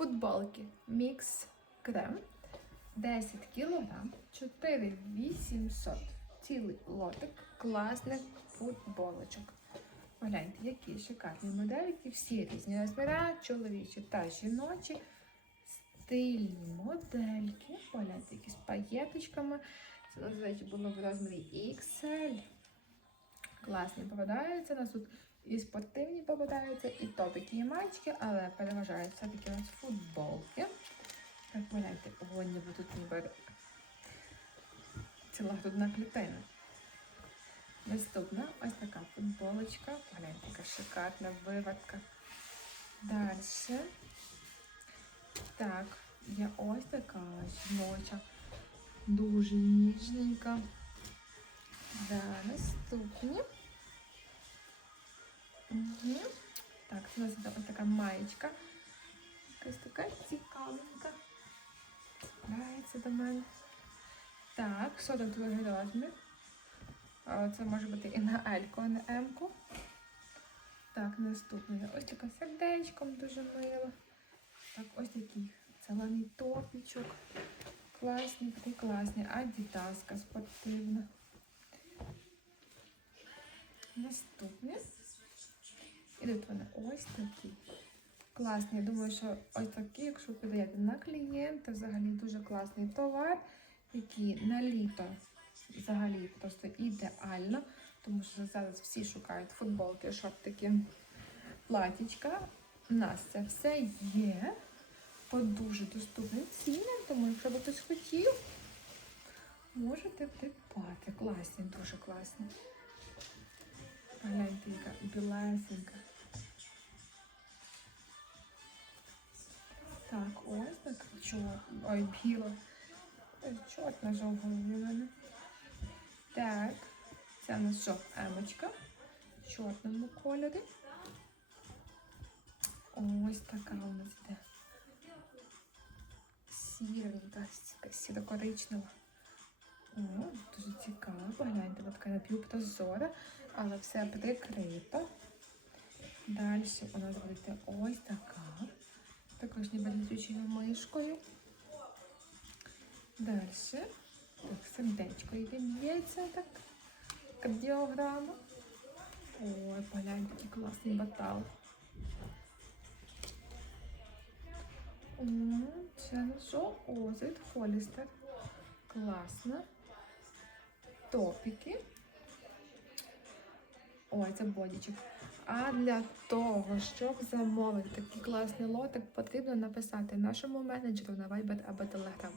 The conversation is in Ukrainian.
Футболки Мікс Крем 10 кілограм, 4800. Цілий лотик класних футболочок. Погляньте, які шикарні модельки, всі різні розміри, чоловічі та жіночі. Стильні модельки. Погляньте, які з паєточками. Це, називається, було в розмірі XL. Класні попадаються. У нас тут і спортивні попадаються, і топики, і мальчики, але переважають все-таки у нас футболки. Так, погляньте, о, ніби тут ніби ціла грудна клітина. Наступна ось така футболочка. Погляньте, яка шикарна виводка. Далі. Так, є ось така жіноча. Дуже ніжненька. Да, наступні. Угу. Так, це у нас ось така маєчка. Якась така цікавенька. Нравиться до мене. Так, 42 розмір. А, Це може бути і на Ельку, а на М-ку. Так, наступне. Ось така сердечком дуже мила. Так, ось такий зелений топічок. Класні, такі класні. Адідаска спортивна. Наступне. Ідуть вони ось такі. Класні. Я думаю, що ось такі, якщо подаєте на клієнта, взагалі дуже класний товар, який на літо взагалі просто ідеально, тому що зараз всі шукають футболки, шортики, платічка. У нас це все є по дуже доступним цінам, тому якщо би хтось хотів, можете придбати. Класні, дуже класні. Гляньте, яка білесенька. Так, ось так чорт. Ой, біло. Чорт нажав в мене. Так, це у нас що? Емочка в чорному кольорі. Ось така у нас іде. Сіренька, сіро-коричнева. О, дуже цікаво. Погляньте, вона така напівпрозора, але все прикрито. Далі у нас буде ось така. Також мишкою. Далі. Так, сердечко яке б'ється так. Кардіограма. Ой, погляньте, який класний батал. Це що? О, це від Холістер. Класно. Топіки. Ой, це бодічок. А для того, щоб замовити такий класний лотик, потрібно написати нашому менеджеру на Viber або Telegram.